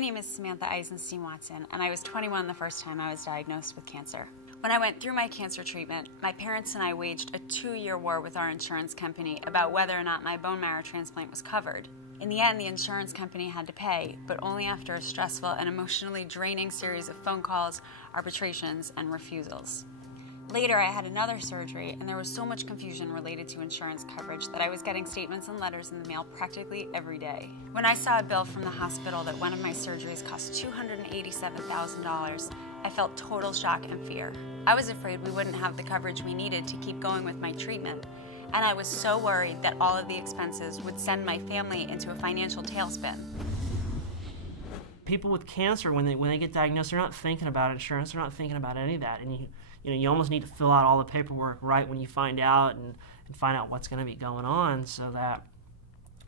name is Samantha Eisenstein-Watson, and I was 21 the first time I was diagnosed with cancer. When I went through my cancer treatment, my parents and I waged a 2-year war with our insurance company about whether or not my bone marrow transplant was covered. In the end, the insurance company had to pay, but only after a stressful and emotionally draining series of phone calls, arbitrations, and refusals. Later, I had another surgery, and there was so much confusion related to insurance coverage that I was getting statements and letters in the mail practically every day. When I saw a bill from the hospital that one of my surgeries cost $287,000, I felt total shock and fear. I was afraid we wouldn't have the coverage we needed to keep going with my treatment, and I was so worried that all of the expenses would send my family into a financial tailspin. People with cancer, when they get diagnosed, they're not thinking about insurance, they're not thinking about any of that, and you almost need to fill out all the paperwork right when you find out and find out what's going to be going on, so that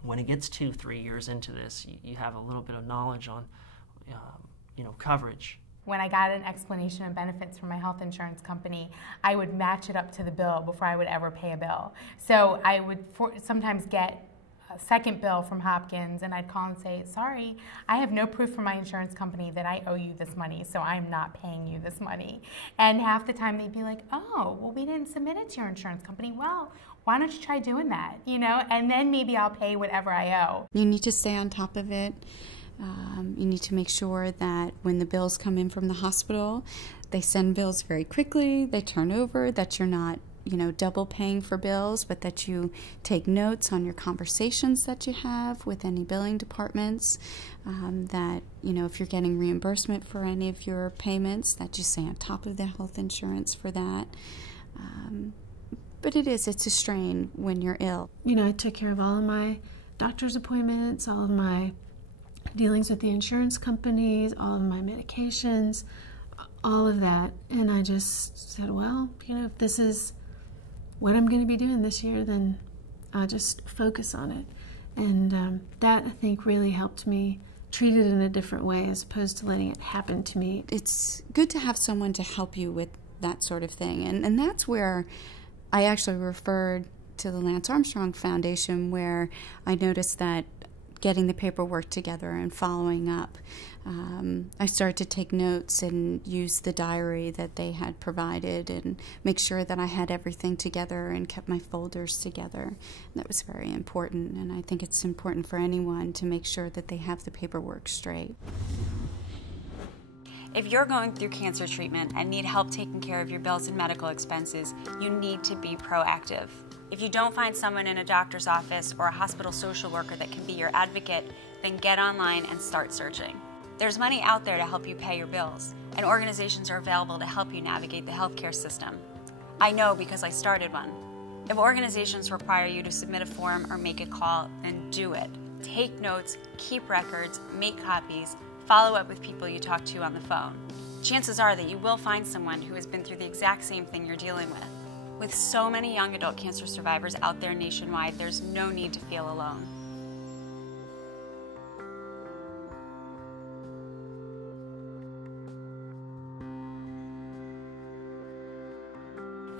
when it gets 2-3 years into this, you have a little bit of knowledge on coverage. When I got an explanation of benefits from my health insurance company, I would match it up to the bill before I would ever pay a bill. So I would sometimes get a second bill from Hopkins, and I'd call and say, sorry, I have no proof from my insurance company that I owe you this money, so I'm not paying you this money. And half the time they'd be like, oh, well, we didn't submit it to your insurance company. Well, why don't you try doing that, and then maybe I'll pay whatever I owe. You need to stay on top of it. You need to make sure that when the bills come in from the hospital, they send bills very quickly, they turn over, that you're not double paying for bills, but that you take notes on your conversations that you have with any billing departments, that, if you're getting reimbursement for any of your payments, that you stay on top of the health insurance for that. But it's a strain when you're ill. I took care of all of my doctor's appointments, all of my dealings with the insurance companies, all of my medications, all of that. And I just said, well, if this is what I'm going to be doing this year, then I'll just focus on it. And that, I think, really helped me treat it in a different way as opposed to letting it happen to me. It's good to have someone to help you with that sort of thing. And that's where I actually referred to the Lance Armstrong Foundation, where I noticed that getting the paperwork together and following up. I started to take notes and use the diary that they had provided and make sure that I had everything together and kept my folders together. And that was very important, and I think it's important for anyone to make sure that they have the paperwork straight. If you're going through cancer treatment and need help taking care of your bills and medical expenses, you need to be proactive. If you don't find someone in a doctor's office or a hospital social worker that can be your advocate, then get online and start searching. There's money out there to help you pay your bills, and organizations are available to help you navigate the healthcare system. I know because I started one. If organizations require you to submit a form or make a call, then do it. Take notes, keep records, make copies, follow up with people you talk to on the phone. Chances are that you will find someone who has been through the exact same thing you're dealing with. With so many young adult cancer survivors out there nationwide, there's no need to feel alone.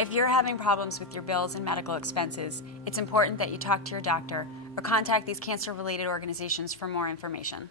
If you're having problems with your bills and medical expenses, it's important that you talk to your doctor or contact these cancer-related organizations for more information.